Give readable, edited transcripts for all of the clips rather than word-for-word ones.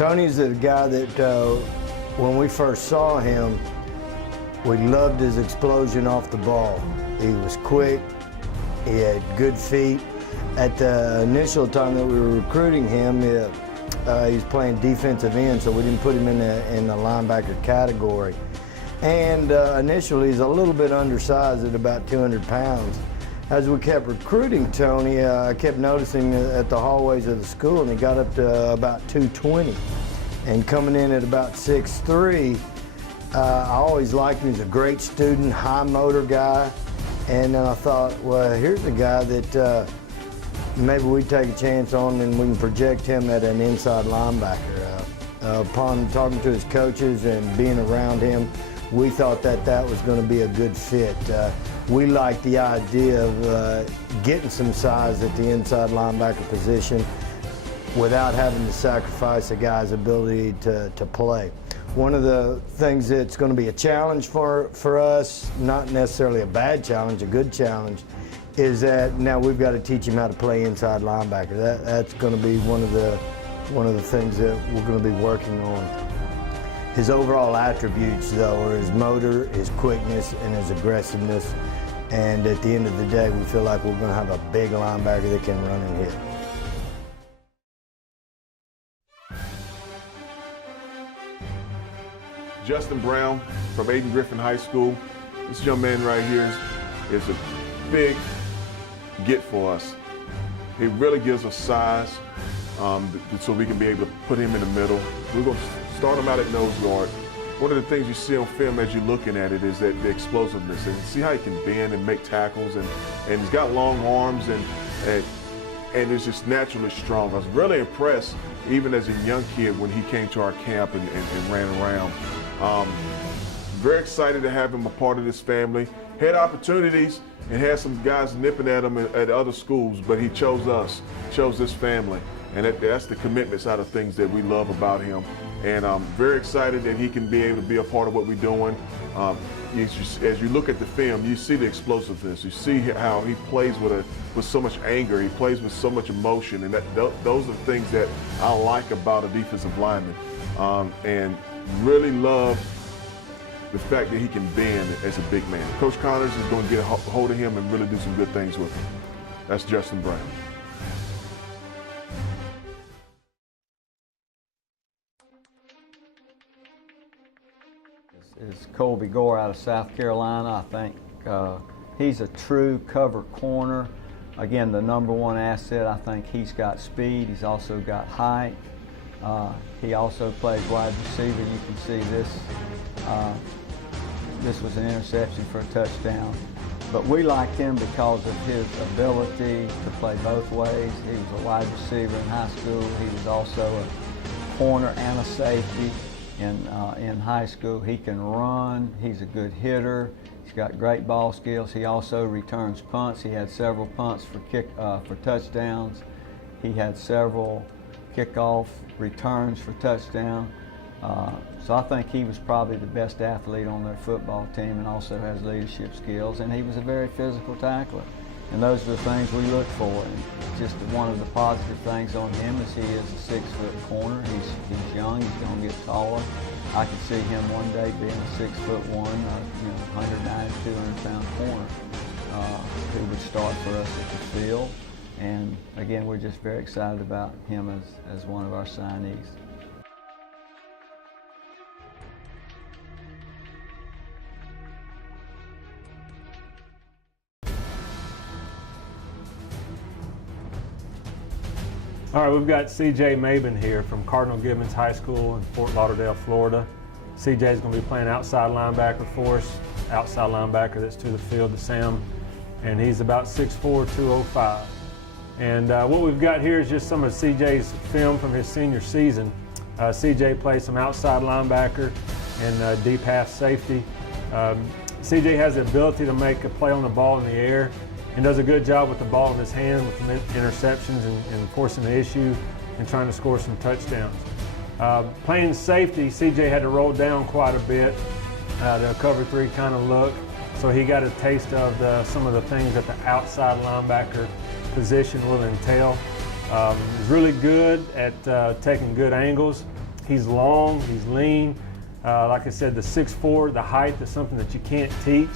Tony's the guy that when we first saw him, we loved his explosion off the ball. He was quick, he had good feet. At the initial time that we were recruiting him, he was playing defensive end, so we didn't put him in the linebacker category. And initially, he's a little bit undersized at about 200 pounds. As we kept recruiting Tony, I kept noticing at the hallways of the school, and he got up to about 220. And coming in at about 6'3", I always liked him. He's a great student, high motor guy. And then I thought, well, here's a guy that maybe we take a chance on and we can project him at an inside linebacker. Upon talking to his coaches and being around him, we thought that that was going to be a good fit. We liked the idea of getting some size at the inside linebacker position without having to sacrifice a guy's ability to play. One of the things that's going to be a challenge for us, not necessarily a bad challenge, a good challenge, is that now we've got to teach him how to play inside linebacker. That's going to be one of the things that we're going to be working on. His overall attributes, though, are his motor, his quickness, and his aggressiveness. And at the end of the day, we feel like we're going to have a big linebacker that can run and hit. Justin Brown from Aiden Griffin High School. This young man right here is a big get for us. He really gives us size so we can be able to put him in the middle. We're going to start him out at nose guard. One of the things you see on film as you're looking at it is that the explosiveness, and see how he can bend and make tackles, and he's got long arms and is just naturally strong. I was really impressed even as a young kid when he came to our camp and ran around. Very excited to have him a part of this family. Had opportunities and had some guys nipping at him at other schools, but he chose us, chose this family. And that's the commitment side of things that we love about him. And I'm very excited that he can be able to be a part of what we're doing. As you look at the film, you see the explosiveness. You see how he plays with so much anger. He plays with so much emotion, and those are the things that I like about a defensive lineman. And really love the fact that he can bend as a big man. Coach Connors is going to get a hold of him and really do some good things with him. That's Justin Brown. Is Colby Gore out of South Carolina. I think he's a true cover corner. Again, the #1 asset. I think he's got speed. He's also got height. He also plays wide receiver. You can see this. This was an interception for a touchdown. But we liked him because of his ability to play both ways. He was a wide receiver in high school. He was also a corner and a safety in high school. He can run. He's a good hitter. He's got great ball skills. He also returns punts. He had several punts for touchdowns. He had several kickoff returns for touchdown. So I think he was probably the best athlete on their football team, and also has leadership skills. And he was a very physical tackler. And those are the things we look for. And just one of the positive things on him is he is a 6-foot corner. He's young. He's going to get taller. I could see him one day being a 6'1", 190, 200-pound corner who would start for us at the field. And again, we're just very excited about him as one of our signees. All right, we've got C.J. Maven here from Cardinal Gibbons High School in Fort Lauderdale, Florida. C.J. is going to be playing outside linebacker for us, outside linebacker that's to the field to Sam, and he's about 6'4", 205. And what we've got here is just some of C.J.'s film from his senior season. C.J. plays some outside linebacker and deep half safety. C.J. has the ability to make a play on the ball in the air, and does a good job with the ball in his hand with some interceptions and forcing the issue and trying to score some touchdowns. Playing safety, CJ had to roll down quite a bit to a cover 3 kind of look, so he got a taste of some of the things that the outside linebacker position will entail. He's really good at taking good angles, He's long, he's lean. Like I said, the 6'4", the height is something that you can't teach.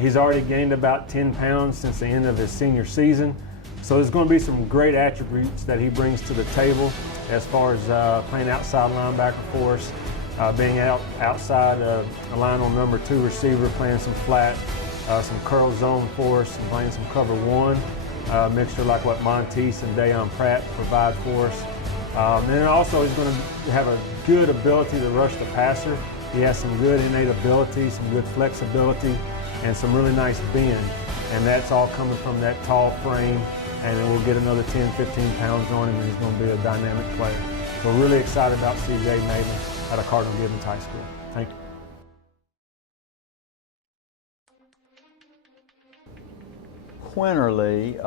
He's already gained about 10 pounds since the end of his senior season. So there's going to be some great attributes that he brings to the table as far as playing outside linebacker for us, being outside a line on number 2 receiver, playing some flat, some curl zone for us, and playing some cover 1, mixture like what Monteith and Dayon Pratt provide for us. And then also he's going to have a good ability to rush the passer. He has some good innate ability, some good flexibility, and some really nice bend. And that's all coming from that tall frame. And then we'll get another 10, 15 pounds on him, and he's going to be a dynamic player. So we're really excited about C.J. Maven out of Cardinal Gibbons High School. Thank you. Quinterly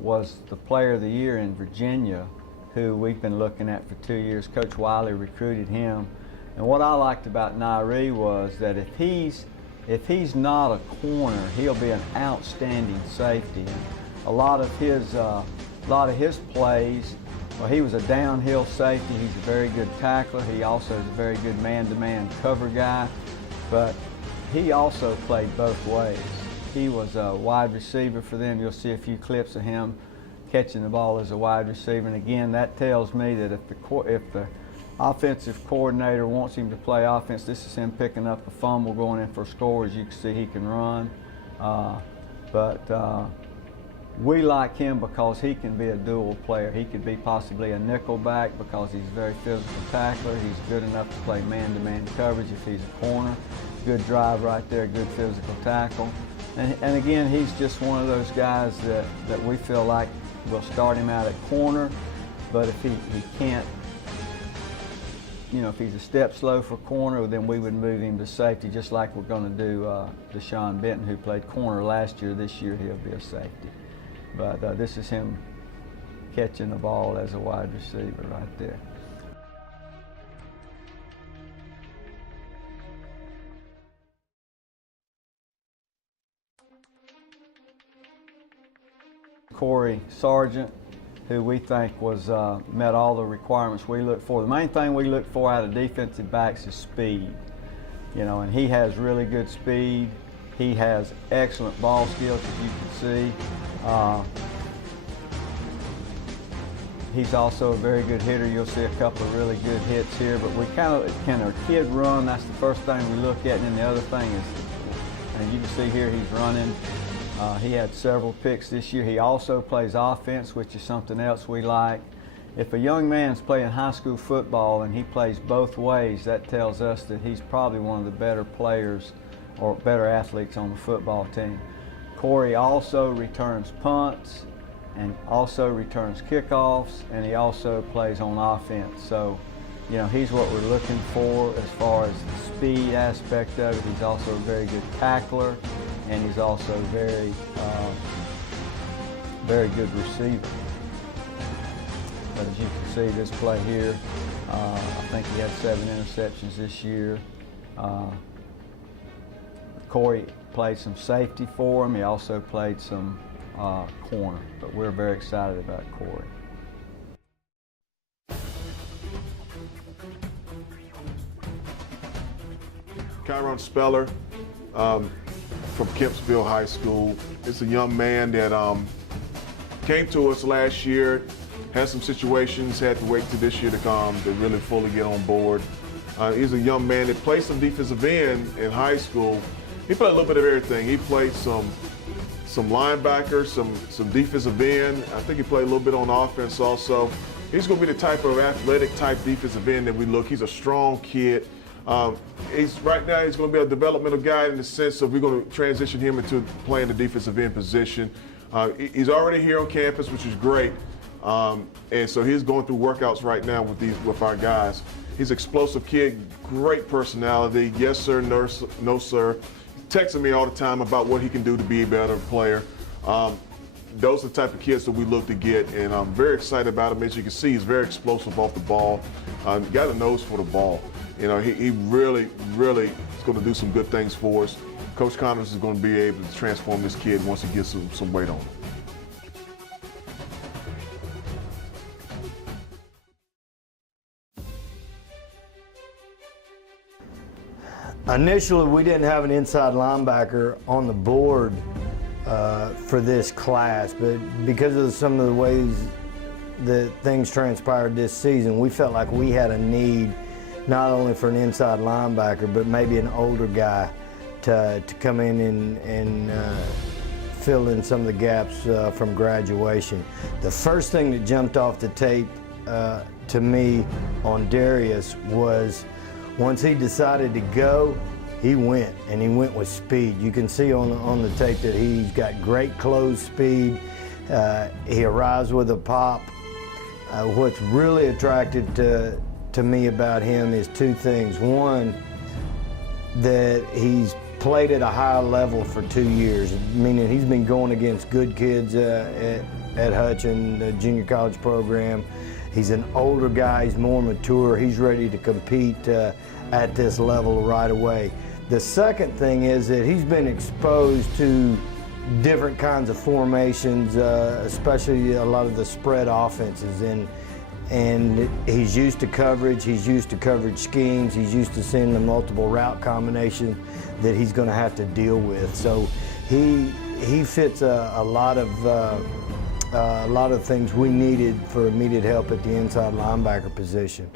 was the player of the year in Virginia, who we've been looking at for 2 years. Coach Wiley recruited him. And what I liked about Nyree was that if he's not a corner, he'll be an outstanding safety. A lot of his plays, well, he was a downhill safety. He's a very good tackler. He also is a very good man-to-man cover guy, but he also played both ways. He was a wide receiver for them. You'll see a few clips of him catching the ball as a wide receiver. And again, that tells me that if the offensive coordinator wants him to play offense, this is him picking up a fumble, going in for a score. As you can see, he can run. We like him because he can be a dual player. He could be possibly a nickel back because he's a very physical tackler. He's good enough to play man-to-man coverage if he's a corner. Good drive right there, good physical tackle. And again, he's just one of those guys that we feel like we'll start him out at corner, but if he can't, if he's a step slow for corner, then we would move him to safety, just like we're going to do Deshaun Benton, who played corner last year. This year he'll be a safety. But this is him catching the ball as a wide receiver right there. Cory Sergeant, who we think met all the requirements we look for. The main thing we look for out of defensive backs is speed. And he has really good speed. He has excellent ball skills, as you can see. He's also a very good hitter. You'll see a couple of really good hits here, but can our kid run? That's the first thing we look at, and then the other thing is, and you can see here he's running. He had several picks this year. He also plays offense, which is something else we like. If a young man's playing high school football and he plays both ways, that tells us that he's probably one of the better players or better athletes on the football team. Cory also returns punts and also returns kickoffs, and he also plays on offense. So, he's what we're looking for as far as the speed aspect of it. He's also a very good tackler, and he's also very good receiver. But as you can see, this play here, I think he had 7 interceptions this year. Cory played some safety for him. He also played some corner, but we're very excited about Cory. Kyron Speller from Kempsville High School. It's a young man that came to us last year, had some situations, had to wait till this year to come to really fully get on board. He's a young man that played some defensive end in high school. He played a little bit of everything. He played some linebacker, some defensive end. I think he played a little bit on offense also. He's going to be the type of athletic type defensive end that we look. He's a strong kid. Right now he's going to be a developmental guy in the sense of we're going to transition him into playing the defensive end position. He's already here on campus, which is great. And so he's going through workouts right now with our guys. He's an explosive kid, great personality. Yes, sir, no, sir. Texting me all the time about what he can do to be a better player. Those are the type of kids that we look to get, and I'm very excited about him. As you can see, he's very explosive off the ball. Got a nose for the ball. He really, really is going to do some good things for us. Coach Connors is going to be able to transform this kid once he gets some weight on him. Initially, we didn't have an inside linebacker on the board for this class, but because of some of the ways that things transpired this season, we felt like we had a need not only for an inside linebacker, but maybe an older guy to come in and fill in some of the gaps from graduation. The first thing that jumped off the tape to me on Darius was once he decided to go, he went, and he went with speed. You can see on the tape that he's got great close speed. He arrives with a pop. What's really attractive to me about him is two things. One, that he's played at a high level for 2 years, meaning he's been going against good kids at Hutchin, the junior college program. He's an older guy, he's more mature, he's ready to compete at this level right away. The second thing is that he's been exposed to different kinds of formations, especially a lot of the spread offenses, and he's used to coverage, he's used to coverage schemes, he's used to seeing the multiple route combinations that he's going to have to deal with. So he fits a lot of things we needed for immediate help at the inside linebacker position.